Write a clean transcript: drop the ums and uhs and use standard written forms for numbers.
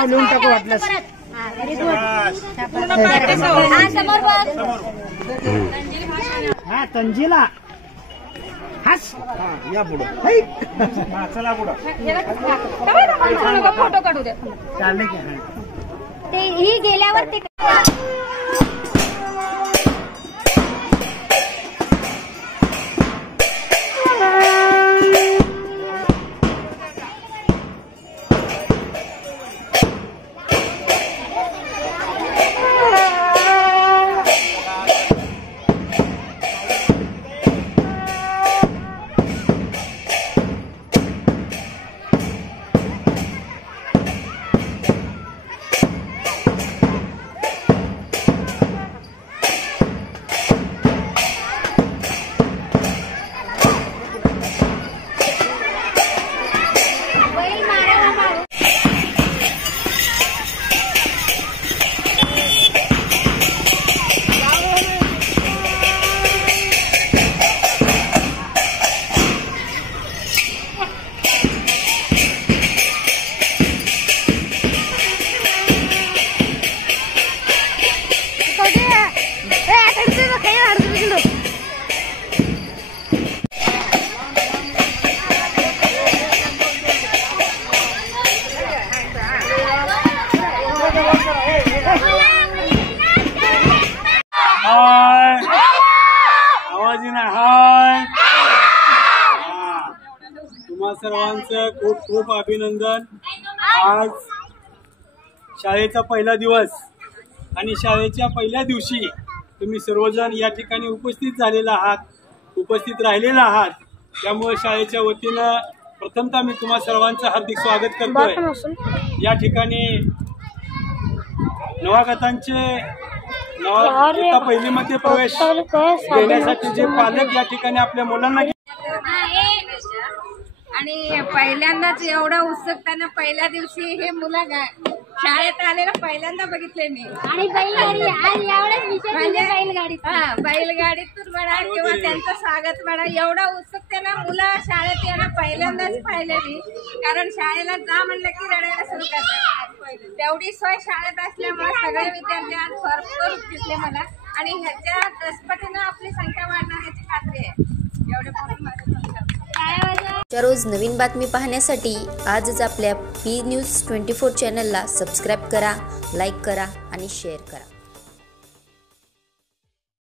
नाव लिहून टाकू वाटलंस. हा तंजीला हस या पुढं चला पुढं फोटो काढू दे चालले की ते ही गेल्यावर ते तुम्हा सर्वांचं खूप खूप अभिनंदन. आज शाळेचा पहिला दिवस आणि शाळेच्या पहिल्या दिवशी तुम्ही सर्वजण या ठिकाणी उपस्थित झालेला आहात, उपस्थित राहिलेला आहात. त्यामुळे शाळेच्या वतीनं प्रथमतः मी तुम्हा सर्वांचं हार्दिक स्वागत करतोय. या ठिकाणी नवागतांचे इयत्ता पहिलीमध्ये प्रवेश घेण्यासाठी जे पालक या ठिकाणी आपल्या मुलांना आणि पहिल्यांदाच एवढा उत्सुकतानं पहिल्या दिवशी हे मुलं शाळेत आलेलं पहिल्यांदा बघितले मी. आणि बैलगाडीतून म्हणा किंवा त्यांचं स्वागत म्हणा एवढा उत्सुकतेनं मुलं शाळेत येणं पहिल्यांदाच पाहिले मी. कारण शाळेला जा म्हणलं की रडायला सुरू करतात. तेवढी सोय शाळेत असल्यामुळे सगळे विद्यार्थी आज भरपूर दिसले मला आणि ह्याच्या दसपटीनं आपली संख्या वाढणार याची खात्री आहे. एवढे बोलून माझं रोज नवीन बातमी पाहण्यासाठी आजच आपल्या पी न्यूज 24 चॅनलला सबस्क्राईब करा, लाईक करा आणि शेअर करा.